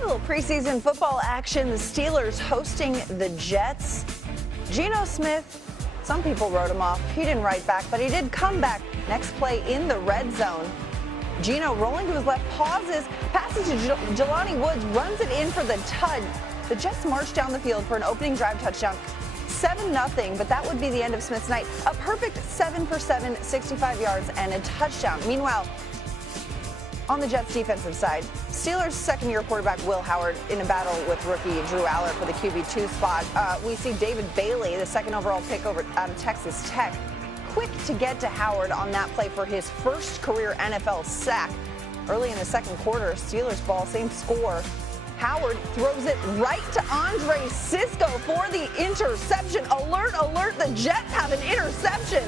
A little preseason football action. The Steelers hosting the Jets. Geno Smith, some people wrote him off. He didn't write back, but he did come back. Next play in the red zone. Geno rolling to his left, pauses, passes to Jelani Woods, runs it in for the touch. The Jets march down the field for an opening drive touchdown. 7-0, but that would be the end of Smith's night. A perfect 7 for 7, 65 yards and a touchdown. Meanwhile, on the Jets defensive side, Steelers second-year quarterback Will Howard in a battle with rookie Drew Aller for the QB2 spot. We see David Bailey, the second overall pick out of Texas Tech, quick to get to Howard on that play for his first career NFL sack. Early in the second quarter, Steelers ball, same score. Howard throws it right to Andre Cisco for the interception. Alert, alert, the Jets have an interception.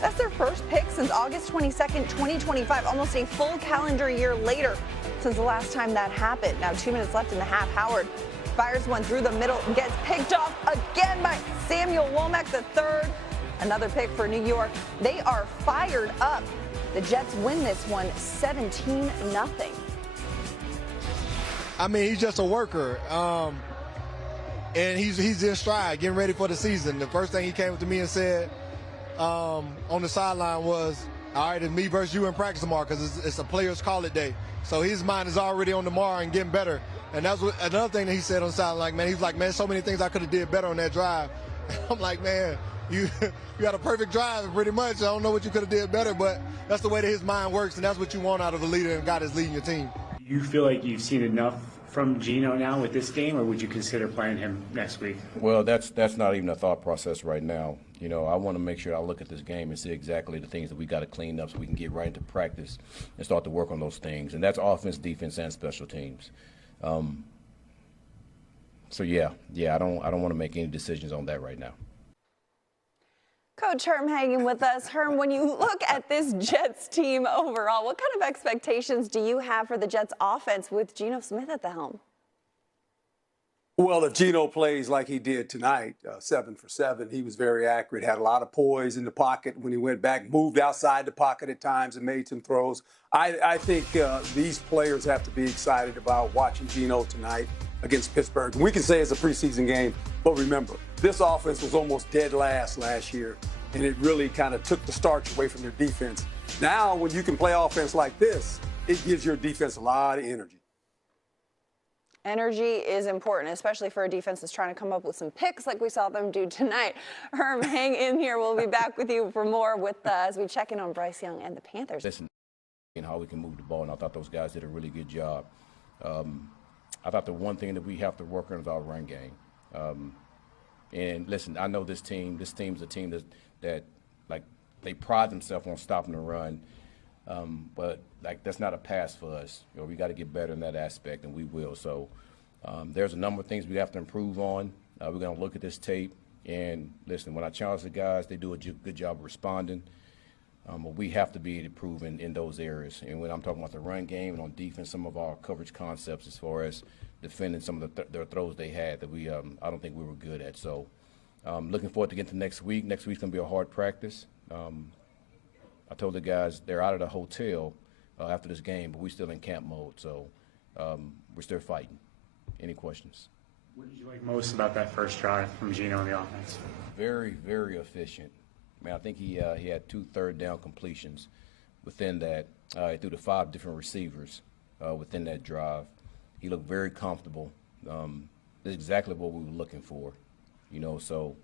That's their first pick since August 22nd, 2025, almost a full calendar year later since the last time that happened. Now 2 minutes left in the half. Howard fires one through the middle and gets picked off again by Samuel Womack III. Another pick for New York. They are fired up. The Jets win this one 17-0. I mean, he's just a worker, and he's in stride, getting ready for the season. The first thing he came up to me and said on the sideline was, all right, it's me versus you in practice tomorrow because it's a players call it day. So his mind is already on tomorrow and getting better. And that's what, another thing that he said on the sideline, man, he's like, man, so many things I could have did better on that drive. I'm like, man, you got a perfect drive pretty much. I don't know what you could have did better, but that's the way that his mind works, and that's what you want out of a leader and a guy that's leading your team. Do you feel like you've seen enough from Geno now with this game, or would you consider playing him next week? Well, that's not even a thought process right now. You know, I want to make sure I look at this game and see exactly the things that we got to clean up so we can get right into practice and start to work on those things. And that's offense, defense, and special teams. So yeah, I don't want to make any decisions on that right now. Coach Herm hanging with us. Herm, when you look at this Jets team overall, what kind of expectations do you have for the Jets offense with Geno Smith at the helm? Well, if Geno plays like he did tonight, 7 for 7, he was very accurate, had a lot of poise in the pocket when he went back, moved outside the pocket at times and made some throws. I think these players have to be excited about watching Geno tonight against Pittsburgh. We can say it's a preseason game, but remember, this offense was almost dead last year, and it really kind of took the starch away from their defense. Now, when you can play offense like this, it gives your defense a lot of energy. Energy is important, especially for a defense that's trying to come up with some picks like we saw them do tonight. Herm, hang in here. We'll be back with you for more as we check in on Bryce Young and the Panthers. Listen, how we can move the ball, and I thought those guys did a really good job. I thought the one thing that we have to work on is our run game. And listen, I know this team's a team that like they pride themselves on stopping the run, but like that's not a pass for us. You know, we got to get better in that aspect, and we will. So there's a number of things we have to improve on. We're going to look at this tape and listen. When I challenge the guys, they do a good job of responding. But we have to be improving in those areas. And when I'm talking about the run game and on defense, some of our coverage concepts as far as defending some of the throws they had that I don't think we were good at. So looking forward to getting to next week. Next week's going to be a hard practice. I told the guys they're out of the hotel after this game, but we're still in camp mode. So we're still fighting. Any questions? What did you like most about that first drive from Geno on the offense? Very, very efficient. I mean, I think he had 2 third-down completions within that. He threw to 5 different receivers within that drive. He looked very comfortable. That's exactly what we were looking for, you know. So,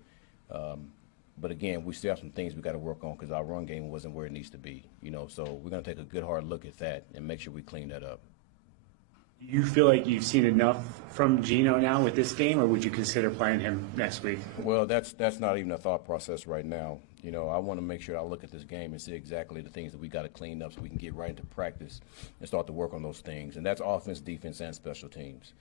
but again, we still have some things we got to work on because our run game wasn't where it needs to be, you know. So we're going to take a good hard look at that and make sure we clean that up. Do you feel like you've seen enough from Geno now with this game, or would you consider playing him next week? Well, that's not even a thought process right now. You know, I want to make sure I look at this game and see exactly the things that we got to clean up so we can get right into practice and start to work on those things. And that's offense, defense, and special teams.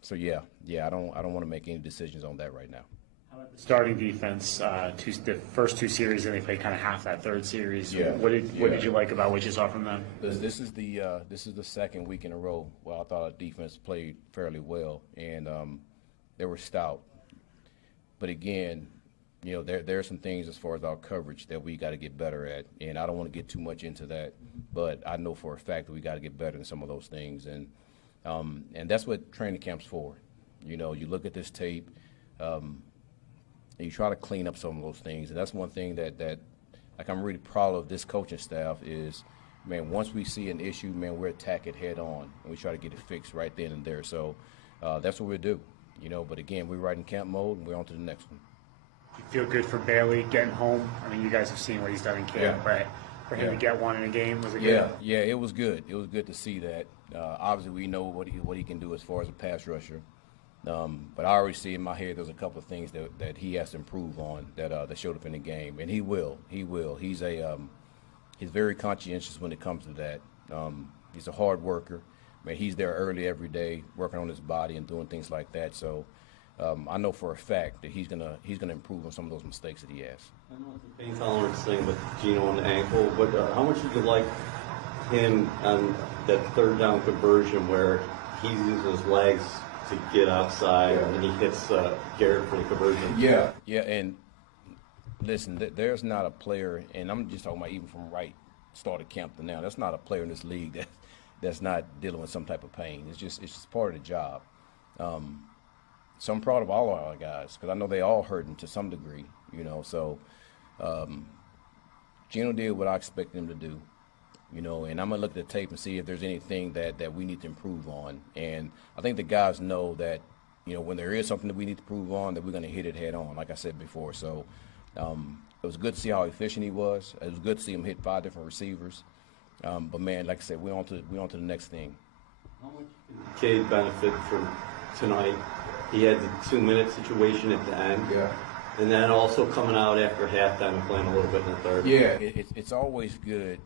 So yeah, I don't want to make any decisions on that right now. How about the starting defense? The first 2 series, and they played kind of half that third series. Yeah. What did you like about what you saw from them? This is the second week in a row where I thought our defense played fairly well, and they were stout. But again, you know, there are some things as far as our coverage that we got to get better at, and I don't want to get too much into that. but I know for a fact that we got to get better in some of those things, and that's what training camp's for. You know, you look at this tape, and you try to clean up some of those things, and that's one thing that like I'm really proud of this coaching staff is, man, once we see an issue, man, we attack it head on, and we try to get it fixed right then and there. So that's what we do, you know. But again, we're right in camp mode, and we're on to the next one. You feel good for Bailey getting home? I mean, you guys have seen what he's done in camp, but for him to get one in a game, was it good? Yeah, it was good. It was good to see that. Obviously, we know what he can do as far as a pass rusher. But I already see in my head there's a couple of things that he has to improve on that showed up in the game, and he will. He's very conscientious when it comes to that. He's a hard worker. Man, he's there early every day, working on his body and doing things like that. So I know for a fact that he's gonna improve on some of those mistakes that he has. I know it's a pain tolerance thing with Geno on the ankle, but how much did you like him on that third down conversion where he uses his legs to get outside and he hits Garrett for the conversion? Yeah, and listen, there's not a player, and I'm just talking about even from right start of camp to now, there's not a player in this league that's not dealing with some type of pain. It's just part of the job. So I'm proud of all our guys because I know they all hurting to some degree, you know. So Geno did what I expected him to do, you know, and I'm going to look at the tape and see if there's anything that we need to improve on. And I think the guys know that, you know, when there is something that we need to improve on, that we're going to hit it head on, like I said before. So it was good to see how efficient he was. It was good to see him hit 5 different receivers. But, man, like I said, we're on to the next thing. How much did Cade benefit from tonight? He had the 2-minute situation at the end. Yeah. And then also coming out after halftime and playing a little bit in the third. Yeah, it's always good.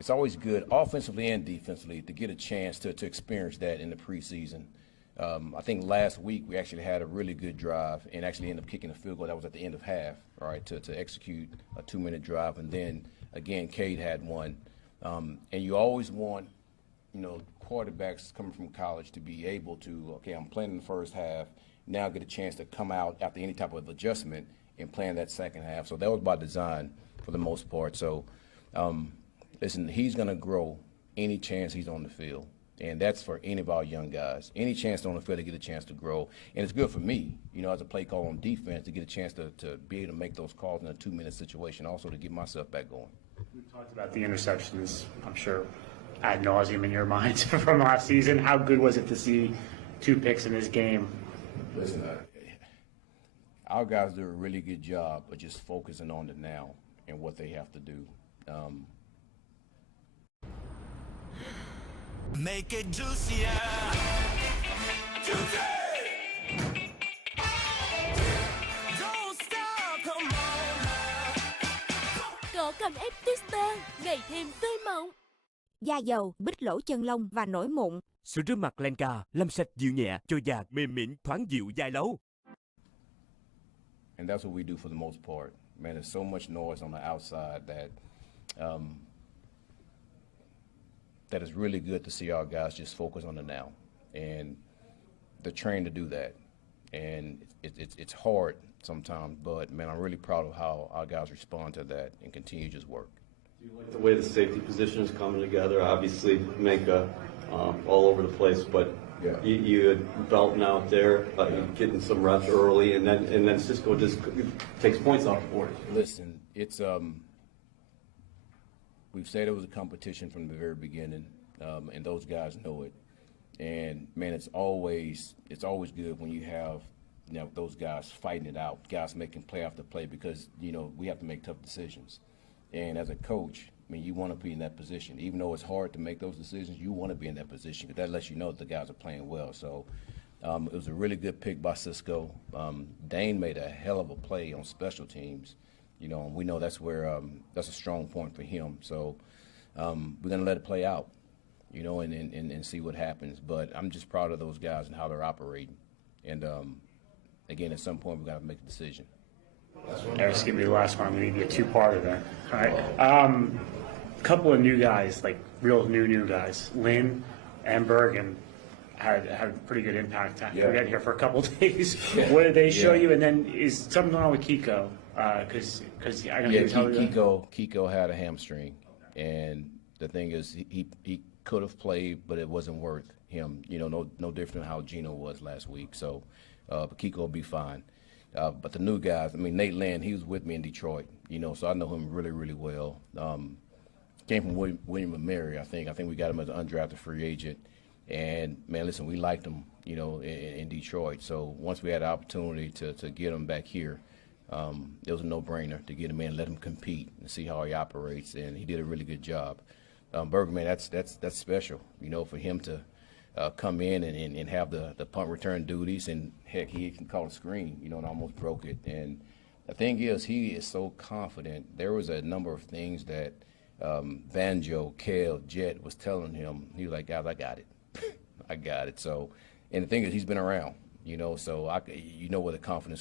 It's always good offensively and defensively to get a chance to experience that in the preseason. I think last week we actually had a really good drive and actually ended up kicking a field goal. That was at the end of half, all right, to execute a 2-minute drive. And then, again, Cade had one. And you always want, you know, quarterbacks coming from college to be able to, okay, I'm playing in the first half, now get a chance to come out after any type of adjustment and play in that second half. So that was by design for the most part. So, listen, he's going to grow any chance he's on the field. And that's for any of our young guys. Any chance on the field to get a chance to grow. And it's good for me, you know, as a play call on defense, to get a chance to be able to make those calls in a 2-minute situation, also to get myself back going. We talked about the interceptions, I'm sure, ad nauseum in your mind from last season. How good was it to see 2 picks in this game? Listen, our guys do a really good job of just focusing on the now and what they have to do. Make it juicier. Juicy. Don't stop, come on now. Cậu cầm ép Twister, ngày thêm tươi mộng. Da dầu, bít lỗ chân lông và nổi mụn. Sữa rửa mặt Lenka làm sạch dịu nhẹ cho da mềm mịn thoáng dịu dài lâu. And that's what we do for the most part. Man, there's so much noise on the outside that that is really good to see our guys just focus on the now. And they're trained to do that. And it's hard sometimes, but, man, I'm really proud of how our guys respond to that and continue to just work. Do you like the way the safety position is coming together? Obviously, Minka all over the place, but you had Belton out there getting some reps early, and then Cisco just takes points off the board. Listen, it's we've said it was a competition from the very beginning, and those guys know it. And, man, it's always good when you have, you know, those guys fighting it out, guys making play after play, because, you know, we have to make tough decisions. And as a coach, I mean, you want to be in that position. Even though it's hard to make those decisions, you want to be in that position because that lets you know that the guys are playing well. So it was a really good pick by Cisco. Dane made a hell of a play on special teams. You know, and we know that's where that's a strong point for him. So we're going to let it play out, you know, and see what happens. But I'm just proud of those guys and how they're operating. And, again, at some point, we've got to make a decision. Eric's going to be the last one. I'm going to give you a 2-parter there. All right. A couple of new guys, like real new guys. Lynn and Bergen had a pretty good impact after getting here for a couple of days. What did they show you? And then is something going on with Kiko? Because I don't know. Kiko had a hamstring, And the thing is, he could have played, but it wasn't worth him. You know, no different than how Geno was last week. So, but Kiko will be fine. But the new guys, I mean, Nate Land, he was with me in Detroit, you know, so I know him really, really well. Came from William & Mary, I think. I think we got him as an undrafted free agent. And, man, listen, we liked him, you know, in Detroit. So once we had the opportunity to get him back here, it was a no-brainer to get him in, let him compete and see how he operates. And he did a really good job. Berger, man, that's special, you know, for him to come in and have the punt return duties, and heck, he can call a screen, you know, and almost broke it. And the thing is, he is so confident. There was a number of things that Banjo, Kale, Jet was telling him. He was like, guys, I got it. I got it. So, and the thing is, he's been around, you know, so you know where the confidence